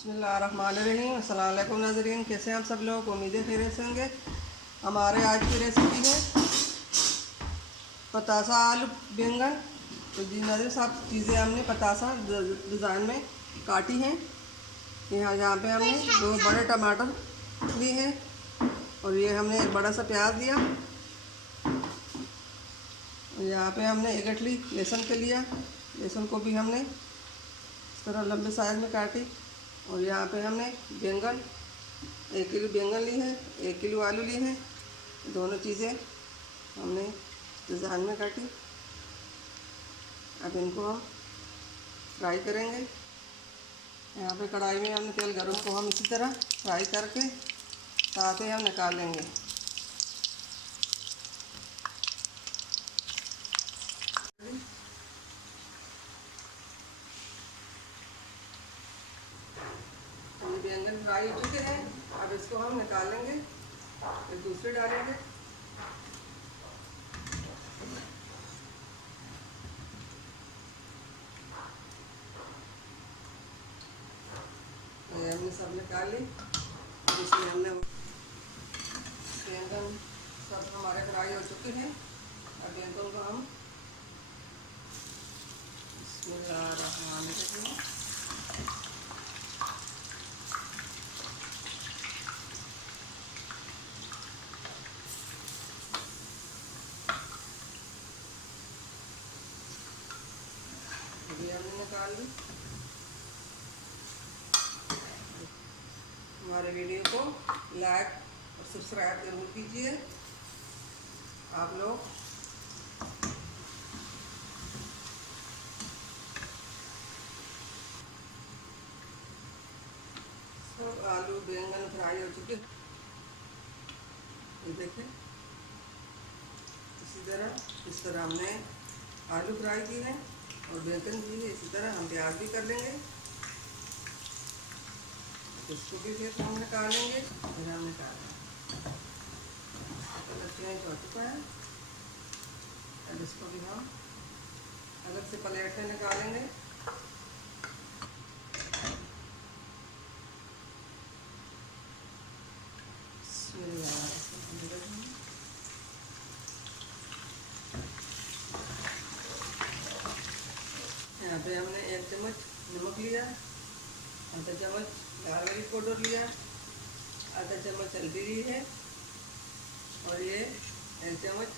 बिस्मिल्लाहिर्रहमानिर्रहीम। अस्सलाम वालेकुम नाज़रीन, कैसे हैं आप सब लोग। उम्मीदें खैरियत से होंगे। हमारे आज की रेसिपी है पतासा आलू बैंगन। तो जी नाज़रीन साहब, चीज़ें हमने पतासा डिज़ाइन में काटी हैं। यहाँ पे हमने 2 बड़े टमाटर लिए हैं और ये हमने एक बड़ा सा प्याज लिया। और यहाँ पे हमने 1 गठली लहसुन के लिया। लहसुन को भी हमने इस तरह लंबे साइज में काटी। और यहाँ पे हमने बैंगन 1 किलो बैंगन ली है, 1 किलो आलू लिए हैं। दोनों चीज़ें हमने डिज़ाइन में काटी। अब इनको हम फ्राई करेंगे। यहाँ पे कढ़ाई में हमने तेल गरम को हम इसी तरह फ्राई करके साथ ही हम निकालेंगे। बैंगन फ्राई हो चुके हैं। अब इसको हम निकालेंगे, फिर दूसरे डालेंगे। ये हमने सब निकाल ली। इसमें हमने बैंगन सब हमारे फ्राई हो चुके हैं। अब बैंगन को हम बिस्मिल्लाहिर्रहमानिर्रहीम अभी हमने निकाल ली। हमारे वीडियो को लाइक और सब्सक्राइब जरूर कीजिए आप लोग। सब आलू बैंगन फ्राई हो चुके, ये देखें। इस तरह हमने आलू फ्राई की है और बैंगन भी है। इसी तरह हम प्याज भी कर लेंगे। इसको भी फिर हम निकालेंगे। फिर हम निकालेंगे, कलर चेंज हो चुका है। अब इसको भी हम अलग से प्लेट में निकालेंगे। यहाँ पे हमने 1 चम्मच नमक लिया, आधा चम्मच लाल मिर्च पाउडर लिया, आधा चम्मच हल्दी ली है और ये 1 चम्मच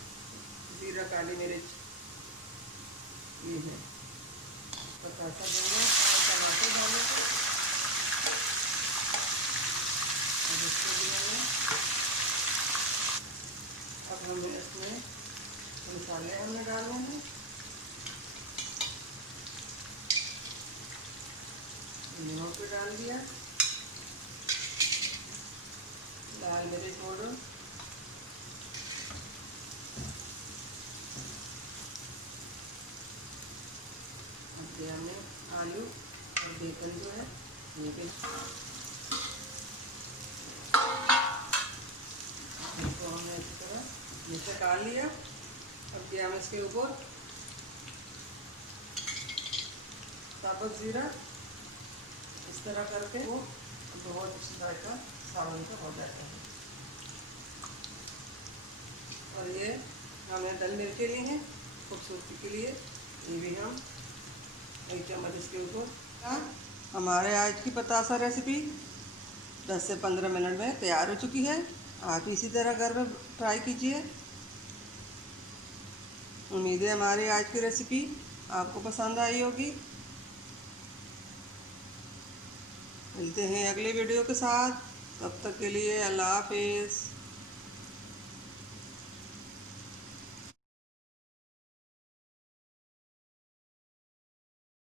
जीरा काली मिर्च ये है। पतासा बैंगन और टमाटर डालेंगे। अब हमें इसमें मसाले हमने डालने हैं। नमक भी डाल दिया, लाल मिर्च पाउडर, हमने आलू और बैंगन जो है ये भी इसको हमने इसी तरह नीचे काट लिया। अब दिया हम इसके ऊपर साबुत जीरा, इस तरह करके वो बहुत अच्छी जायका सावन का हो जाता है। और ये हमने दल मिर्ची ली हैं खूबसूरती के लिए, ये भी हम 1 चम्मच इसके ऊपर। हमारे आज की पतासा रेसिपी 10 से 15 मिनट में तैयार हो चुकी है। आप इसी तरह घर में ट्राई कीजिए। उम्मीद है हमारी आज की रेसिपी आपको पसंद आई होगी। मिलते हैं अगले वीडियो के साथ, तब तक के लिए अल्लाह हाफिज़।